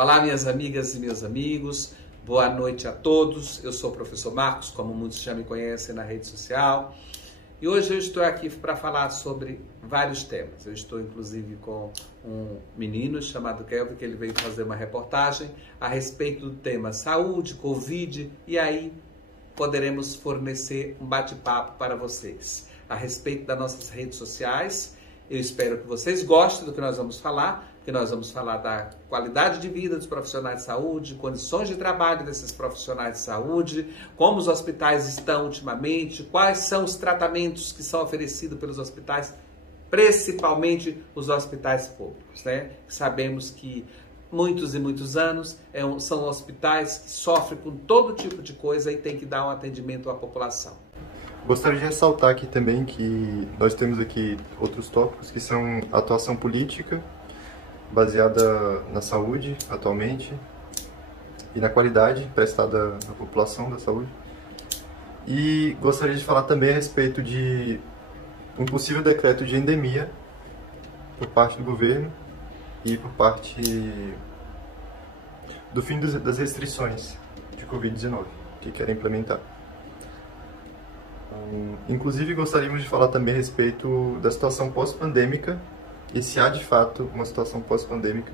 Olá, minhas amigas e meus amigos, boa noite a todos. Eu sou o professor Marcos, como muitos já me conhecem na rede social. E hoje eu estou aqui para falar sobre vários temas. Eu estou, inclusive, com um menino chamado Kelvin, que ele veio fazer uma reportagem a respeito do tema saúde, Covid, e aí poderemos fornecer um bate-papo para vocês a respeito das nossas redes sociais. Eu espero que vocês gostem do que nós vamos falar, porque nós vamos falar da qualidade de vida dos profissionais de saúde, condições de trabalho desses profissionais de saúde, como os hospitais estão ultimamente, quais são os tratamentos que são oferecidos pelos hospitais, principalmente os hospitais públicos, né? Sabemos que muitos e muitos anos são hospitais que sofrem com todo tipo de coisa e tem que dar um atendimento à população. Gostaria de ressaltar aqui também que nós temos aqui outros tópicos que são a atuação política, baseada na saúde atualmente e na qualidade prestada à população da saúde. E gostaria de falar também a respeito de um possível decreto de endemia por parte do governo e por parte do fim das restrições de Covid-19 que querem implementar. Inclusive, gostaríamos de falar também a respeito da situação pós-pandêmica e se há de fato uma situação pós-pandêmica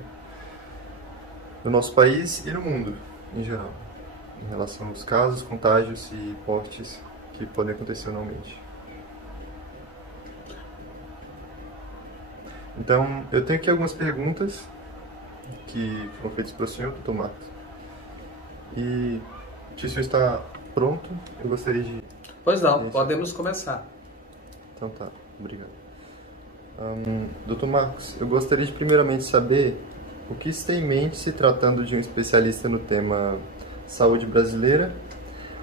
no nosso país e no mundo em geral, em relação aos casos, contágios e mortes que podem acontecer anualmente. Então, eu tenho aqui algumas perguntas que foram feitas para o senhor, Dr. Marcos. E se o senhor está pronto, eu gostaria de... Pois não, podemos começar. Então tá, obrigado. Dr. Marcos, eu gostaria de primeiramente saber o que se tem em mente se tratando de um especialista no tema saúde brasileira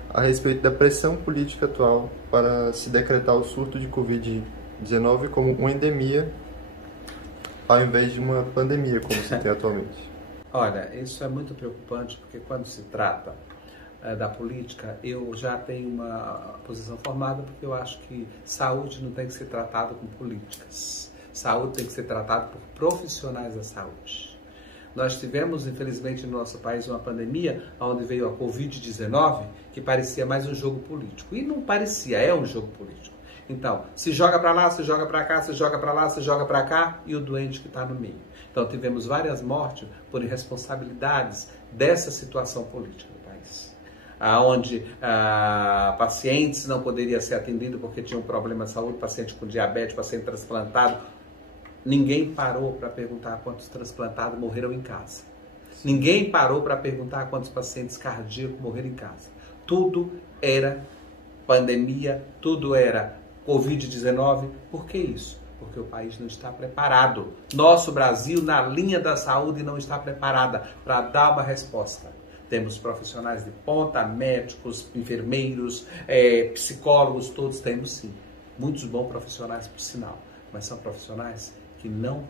a respeito da pressão política atual para se decretar o surto de Covid-19 como uma endemia ao invés de uma pandemia como se tem atualmente. Olha, isso é muito preocupante porque quando se trata da política, eu já tenho uma posição formada, porque eu acho que saúde não tem que ser tratada com políticas. Saúde tem que ser tratada por profissionais da saúde. Nós tivemos, infelizmente, no nosso país uma pandemia onde veio a Covid-19, que parecia mais um jogo político. E não parecia, é um jogo político. Então, se joga para lá, se joga para cá, se joga para lá, se joga para cá, e o doente que está no meio. Então, tivemos várias mortes por irresponsabilidades dessa situação política do país, onde pacientes não poderiam ser atendidos porque tinham problema de saúde, paciente com diabetes, paciente transplantado. Ninguém parou para perguntar quantos transplantados morreram em casa. Ninguém parou para perguntar quantos pacientes cardíacos morreram em casa. Tudo era pandemia, tudo era Covid-19. Por que isso? Porque o país não está preparado. Nosso Brasil, na linha da saúde, não está preparada para dar uma resposta. Temos profissionais de ponta, médicos, enfermeiros, psicólogos, todos temos sim. Muitos bons profissionais, por sinal. Mas são profissionais que não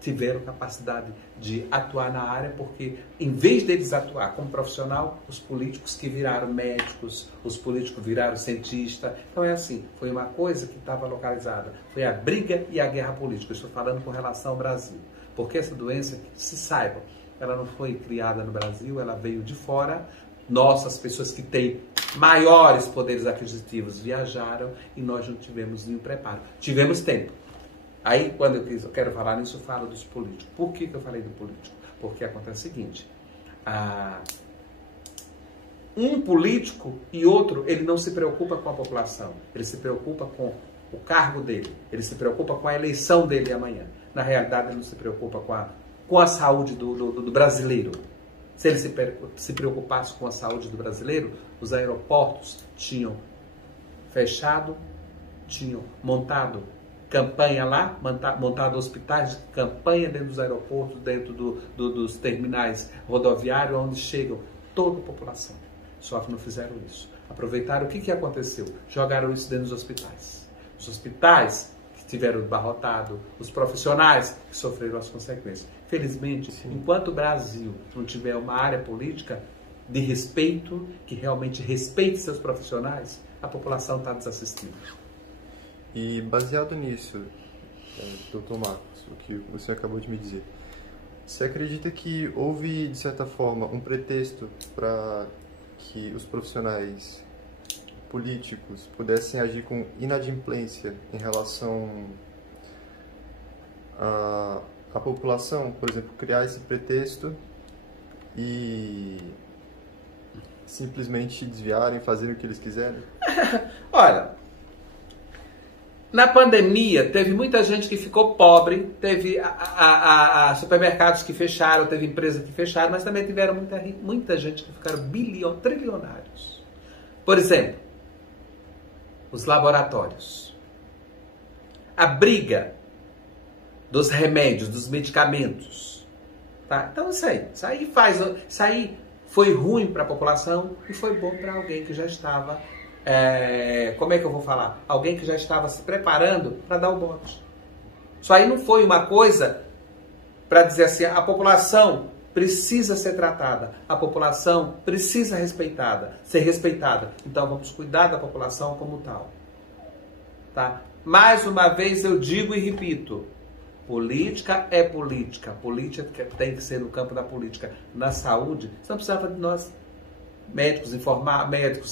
tiveram capacidade de atuar na área, porque em vez deles atuar como profissional, os políticos que viraram médicos, os políticos viraram cientistas. Então é assim, foi uma coisa que estava localizada. Foi a briga e a guerra política. Eu estou falando com relação ao Brasil. Porque essa doença, que se saibam, ela não foi criada no Brasil, ela veio de fora. Nossas pessoas que têm maiores poderes aquisitivos viajaram e nós não tivemos nenhum preparo. Tivemos tempo. Aí, quando eu quero falar nisso, eu falo dos políticos. Por que eu falei do político? Porque acontece o seguinte, um político e outro, ele não se preocupa com a população, ele se preocupa com o cargo dele, ele se preocupa com a eleição dele amanhã. Na realidade, ele não se preocupa com a saúde do brasileiro. Se ele se preocupasse com a saúde do brasileiro, os aeroportos tinham fechado, tinham montado campanha lá, montado hospitais de campanha dentro dos aeroportos, dentro dos terminais rodoviários, onde chegam toda a população. Só que não fizeram isso. Aproveitaram o que aconteceu? Jogaram isso dentro dos hospitais. Os hospitais que tiveram barrotado, os profissionais que sofreram as consequências. Felizmente, enquanto o Brasil não tiver uma área política de respeito, que realmente respeite seus profissionais, a população está desassistida. E baseado nisso, Dr. Marcos, o que você acabou de me dizer, Você acredita que houve, de certa forma, um pretexto para que os profissionais políticos pudessem agir com inadimplência em relação à população? Por exemplo, criar esse pretexto e simplesmente desviarem, fazerem o que eles quiserem? Olha, na pandemia teve muita gente que ficou pobre, teve supermercados que fecharam, teve empresas que fecharam, mas também tiveram muita gente que ficaram trilionários. Por exemplo, os laboratórios. A briga dos remédios, dos medicamentos. Tá? Então isso aí foi ruim para a população e foi bom para alguém que já estava, como é que eu vou falar? Alguém que já estava se preparando para dar o bote. Isso aí não foi uma coisa para dizer assim, a população precisa ser tratada, a população precisa ser respeitada. Então vamos cuidar da população como tal. Tá? Mais uma vez eu digo e repito, política é política. Política tem que ser no campo da política. Na saúde, você não precisava de nós médicos se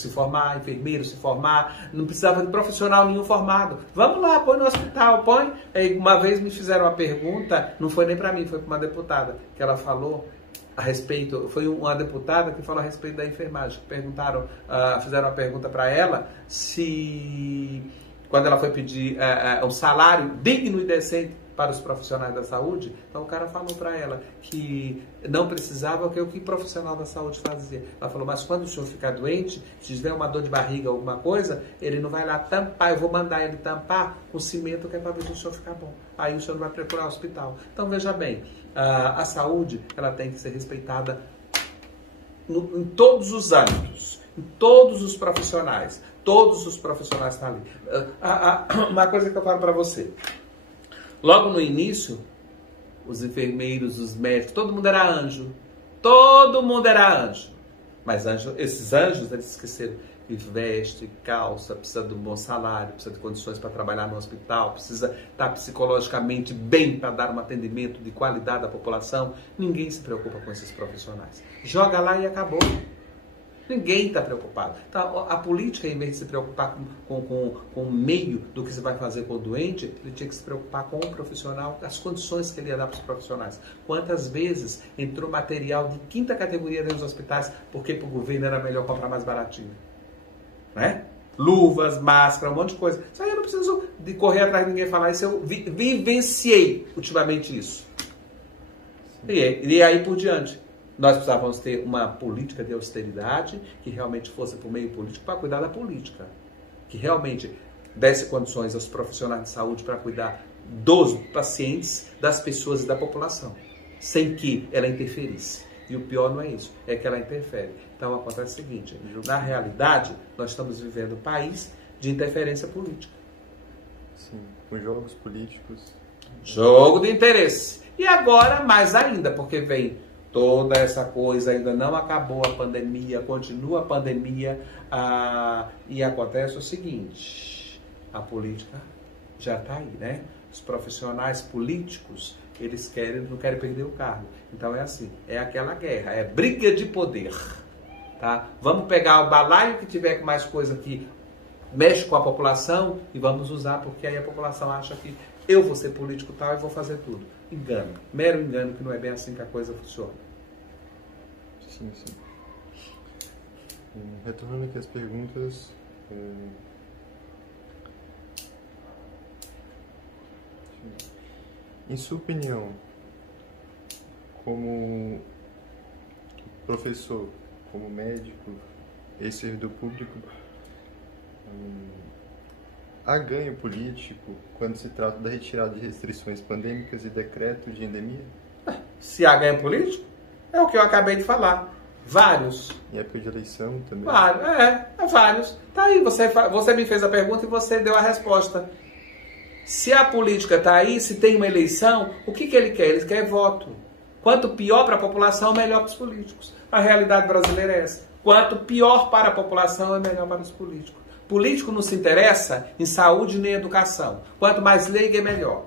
formar, enfermeiros se formar, não precisava de profissional nenhum formado. Vamos lá, põe no hospital, põe. Uma vez me fizeram uma pergunta, não foi nem para mim, foi para uma deputada, que ela falou a respeito, foi uma deputada que falou a respeito da enfermagem, que perguntaram, fizeram uma pergunta para ela se, quando ela foi pedir um salário digno e decente para os profissionais da saúde, então o cara falou para ela que não precisava, que o que o profissional da saúde fazia. Ela falou, mas quando o senhor ficar doente, se tiver uma dor de barriga ou alguma coisa, ele não vai lá tampar, eu vou mandar ele tampar com cimento, que é para ver se o senhor ficar bom. Aí o senhor não vai procurar o hospital. Então veja bem, a saúde ela tem que ser respeitada em todos os âmbitos, em todos os profissionais. Todos os profissionais estão ali. Uma coisa que eu falo para você, logo no início, os enfermeiros, os médicos, todo mundo era anjo. Todo mundo era anjo. Mas esses anjos, eles esqueceram. E veste, calça, precisa de um bom salário, precisa de condições para trabalhar no hospital, precisa estar psicologicamente bem para dar um atendimento de qualidade à população. Ninguém se preocupa com esses profissionais. Joga lá e acabou. Ninguém está preocupado. Então, a política, em vez de se preocupar com o meio do que você vai fazer com o doente, ele tinha que se preocupar com o profissional, as condições que ele ia dar para os profissionais. Quantas vezes entrou material de quinta categoria dentro dos hospitais porque para o governo era melhor comprar mais baratinho? Né? Luvas, máscara, um monte de coisa. Isso aí eu não preciso de correr atrás de ninguém falar isso. Eu vivenciei ultimamente isso. E aí por diante. Nós precisávamos ter uma política de austeridade que realmente fosse por meio político para cuidar da política. Que realmente desse condições aos profissionais de saúde para cuidar dos pacientes, das pessoas e da população. Sem que ela interferisse. E o pior não é isso, é que ela interfere. Então acontece o seguinte, na realidade, nós estamos vivendo um país de interferência política. Sim, com jogos políticos. Jogo de interesse. E agora mais ainda, porque vem toda essa coisa, ainda não acabou a pandemia, continua a pandemia, e acontece o seguinte, a política já está aí, né? Os profissionais políticos, eles não querem perder o cargo. Então é assim, é aquela guerra, é briga de poder, tá? Vamos pegar o balaio que tiver com mais coisa que mexe com a população e vamos usar, porque aí a população acha que eu vou ser político tal e vou fazer tudo. Engano, mero engano, que não é bem assim que a coisa funciona. Sim, sim. Retornando aqui às perguntas, em sua opinião, como professor, como médico, ex-servidor público, há ganho político quando se trata da retirada de restrições pandêmicas e decreto de endemia? Se há ganho político, é o que eu acabei de falar. Vários. Em época de eleição também? Vários. Tá aí, você me fez a pergunta e você deu a resposta. Se a política está aí, se tem uma eleição, o que ele quer? Ele quer voto. Quanto pior para a população, melhor para os políticos. A realidade brasileira é essa. Quanto pior para a população, é melhor para os políticos. Político não se interessa em saúde nem educação. Quanto mais leigo, é melhor.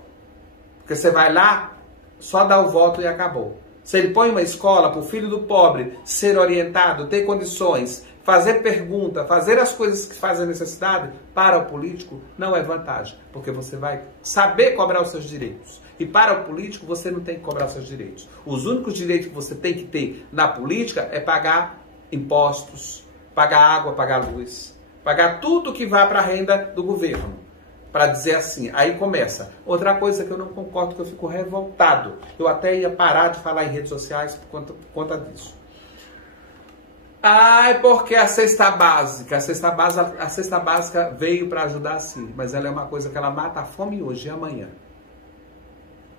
Porque você vai lá, só dá o voto e acabou. Se ele põe uma escola para o filho do pobre ser orientado, ter condições, fazer pergunta, fazer as coisas que fazem necessidade, para o político não é vantagem, porque você vai saber cobrar os seus direitos. E para o político você não tem que cobrar os seus direitos. Os únicos direitos que você tem que ter na política é pagar impostos, pagar água, pagar luz, pagar tudo que vai para a renda do governo. Para dizer assim, aí começa. Outra coisa que eu não concordo, que eu fico revoltado. Eu até ia parar de falar em redes sociais por conta disso. Ah, é porque a cesta básica veio para ajudar sim, mas ela é uma coisa que ela mata a fome hoje e amanhã.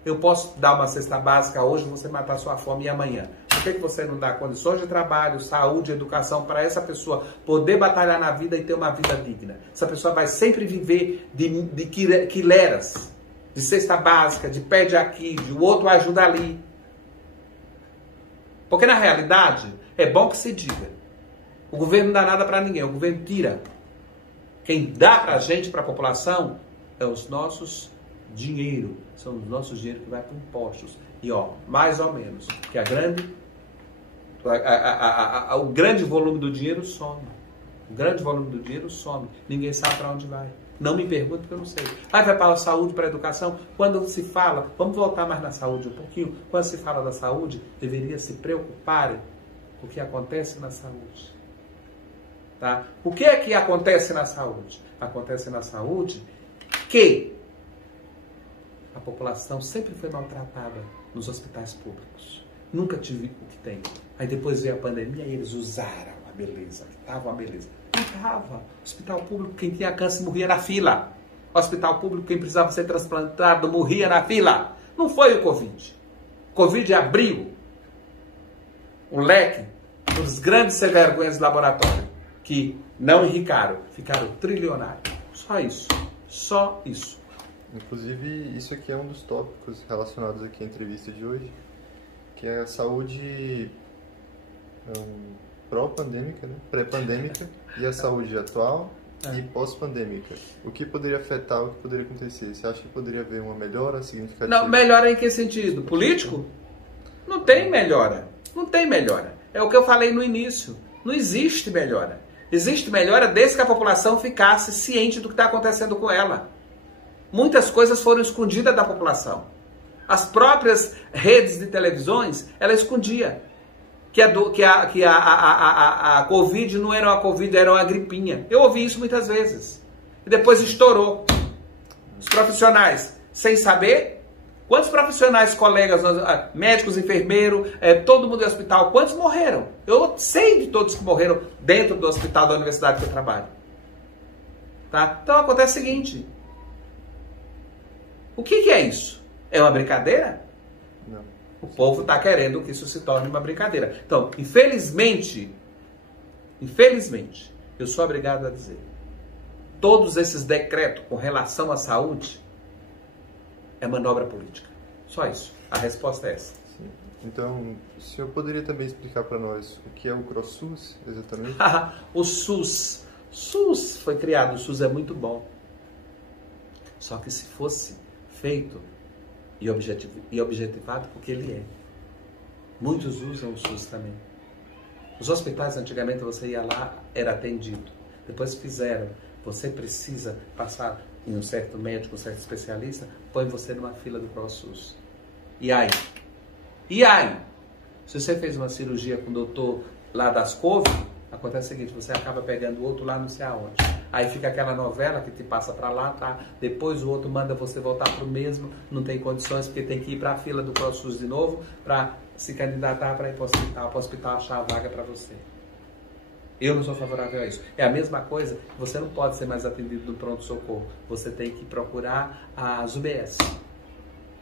Eu posso dar uma cesta básica hoje, você matar sua fome e amanhã. Por que você não dá condições de trabalho, saúde, educação para essa pessoa poder batalhar na vida e ter uma vida digna? Essa pessoa vai sempre viver de quileras, de cesta básica, de pede aqui, de o outro ajuda ali. Porque na realidade, é bom que se diga, o governo não dá nada para ninguém, o governo tira. Quem dá para a gente, para a população, é os nossos dinheiro, são os nossos dinheiros que vai para impostos. E ó, mais ou menos, que o grande volume do dinheiro some. O grande volume do dinheiro some. Ninguém sabe para onde vai. Não me pergunte porque eu não sei. Vai para a saúde, para a educação. Quando se fala, vamos voltar mais na saúde um pouquinho. Quando se fala da saúde, deveria se preocuparem com o que acontece na saúde. Tá? O que é que acontece na saúde? Acontece na saúde que a população sempre foi maltratada nos hospitais públicos. Nunca tive o que tem. Aí depois veio a pandemia e eles usaram a beleza. Estava uma beleza. Não estava. Hospital público, quem tinha câncer morria na fila. Hospital público, quem precisava ser transplantado morria na fila. Não foi o Covid. O Covid abriu o leque dos grandes sem-vergonhas de laboratório que não enricaram, ficaram trilionários. Só isso. Só isso. Inclusive, isso aqui é um dos tópicos relacionados aqui à entrevista de hoje, que é a saúde pró-pandêmica, né? Pré-pandêmica, e a saúde atual e pós-pandêmica. O que poderia afetar, o que poderia acontecer? Você acha que poderia haver uma melhora significativa? Não, melhora em que sentido? Político? Não tem melhora. Não tem melhora. É o que eu falei no início. Não existe melhora. Existe melhora desde que a população ficasse ciente do que está acontecendo com ela. Muitas coisas foram escondidas da população. As próprias redes de televisões, ela escondia que a Covid não era uma Covid, era uma gripinha. Eu ouvi isso muitas vezes. E depois estourou. Os profissionais, sem saber, quantos profissionais, colegas, médicos, enfermeiros, todo mundo do hospital, quantos morreram? Eu sei de todos que morreram dentro do hospital da universidade que eu trabalho. Tá? Então acontece o seguinte. O que é isso? É uma brincadeira? Não. O povo está querendo que isso se torne uma brincadeira. Então, infelizmente, eu sou obrigado a dizer, todos esses decretos com relação à saúde é manobra política. Só isso. A resposta é essa. Sim. Então, o senhor poderia também explicar para nós o que é o CroSUS, exatamente? O SUS. SUS foi criado, o SUS é muito bom. Só que se fosse feito e objetivado, porque ele é. Muitos usam o SUS também. Os hospitais, antigamente, você ia lá, era atendido. Depois fizeram. Você precisa passar em um certo médico, um certo especialista, põe você numa fila do ProSUS. E aí? E aí? Se você fez uma cirurgia com o doutor lá das couves, acontece o seguinte, você acaba pegando o outro lá não sei aonde. Aí fica aquela novela que te passa para lá, tá? Depois o outro manda você voltar pro mesmo, não tem condições porque tem que ir para a fila do ProSUS de novo para se candidatar para ir para o hospital achar a vaga para você. Eu não sou favorável a isso. É a mesma coisa, você não pode ser mais atendido no pronto-socorro. Você tem que procurar as UBS.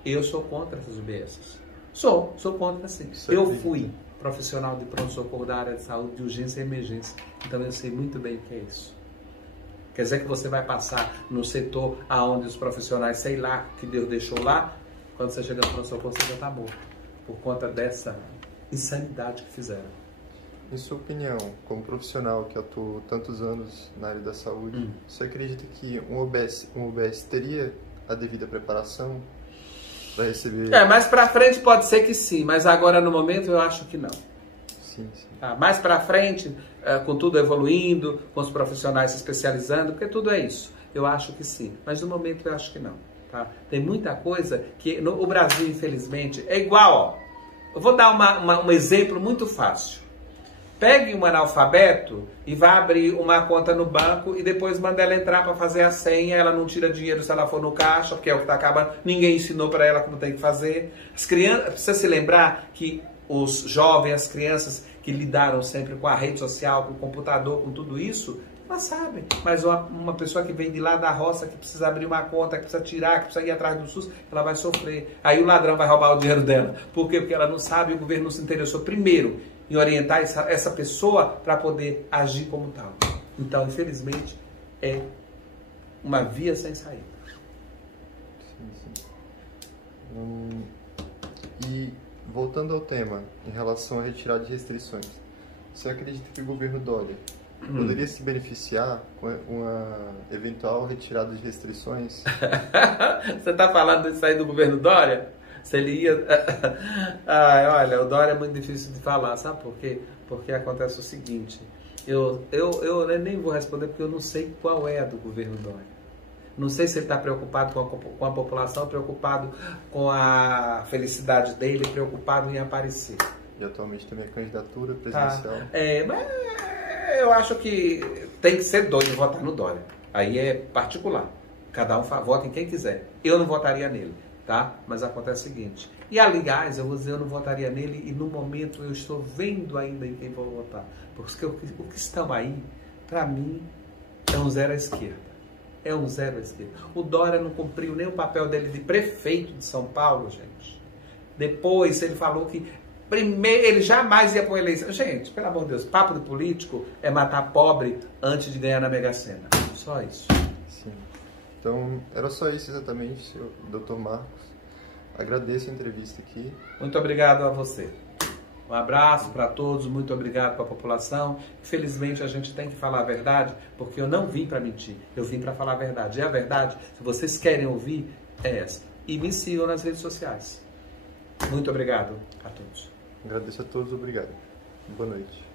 Eu sou contra essas UBS. Sou contra sim. Eu fui profissional de pronto-socorro da área de saúde, de urgência e emergência. Então eu sei muito bem o que é isso. Quer dizer que você vai passar no setor aonde os profissionais, sei lá, que Deus deixou lá, quando você chega no pronto-socorro você já está morto. Por conta dessa insanidade que fizeram. Em sua opinião, como profissional que atuou tantos anos na área da saúde, você acredita que um UBS teria a devida preparação? para receber... mais para frente pode ser que sim, mas agora no momento eu acho que não. Sim, sim. Tá? Mais para frente, com tudo evoluindo, com os profissionais se especializando, porque tudo é isso. Eu acho que sim, mas no momento eu acho que não. Tá? Tem muita coisa que o Brasil, infelizmente, é igual. Ó. Eu vou dar um exemplo muito fácil. Pegue um analfabeto e vá abrir uma conta no banco e depois manda ela entrar para fazer a senha. Ela não tira dinheiro se ela for no caixa, porque é o que está acabando. Ninguém ensinou para ela como tem que fazer. As crianças, precisa se lembrar que os jovens, as crianças que lidaram sempre com a rede social, com o computador, com tudo isso, elas sabem. Mas uma pessoa que vem de lá da roça, que precisa abrir uma conta, que precisa tirar, que precisa ir atrás do SUS, ela vai sofrer. Aí o ladrão vai roubar o dinheiro dela. Por quê? Porque ela não sabe e o governo não se interessou primeiro em orientar essa pessoa para poder agir como tal. Então, infelizmente, é uma via sem saída. Sim, sim. E voltando ao tema, em relação à retirada de restrições, você acredita que o governo Dória poderia se beneficiar com uma eventual retirada de restrições? Você está falando disso aí do governo Dória? Se ele ia... olha, o Dória é muito difícil de falar, sabe por quê? Porque acontece o seguinte, eu nem vou responder porque eu não sei qual é a do governo Dória. Não sei se ele está preocupado com a população, preocupado com a felicidade dele, preocupado em aparecer. E atualmente também a candidatura presidencial. Mas eu acho que tem que ser doido votar no Dória. Aí é particular. Cada um vota em quem quiser. Eu não votaria nele. Tá? Mas acontece o seguinte, e aliás, eu vou dizer, eu não votaria nele e no momento eu estou vendo ainda em quem vou votar, porque o que estão aí, para mim, é um zero à esquerda, é um zero à esquerda. O Dória não cumpriu nem o papel dele de prefeito de São Paulo, gente. Depois ele falou que primeiro ele jamais ia para uma eleição. Gente, pelo amor de Deus, papo de político é matar pobre antes de ganhar na Mega Sena, só isso. Sim. Então, era só isso exatamente, senhor Dr. Marcos. Agradeço a entrevista aqui. Muito obrigado a você. Um abraço para todos, muito obrigado para a população. Infelizmente, a gente tem que falar a verdade, porque eu não vim para mentir, eu vim para falar a verdade. E a verdade, se vocês querem ouvir, é essa. E me sigam nas redes sociais. Muito obrigado a todos. Agradeço a todos, obrigado. Boa noite.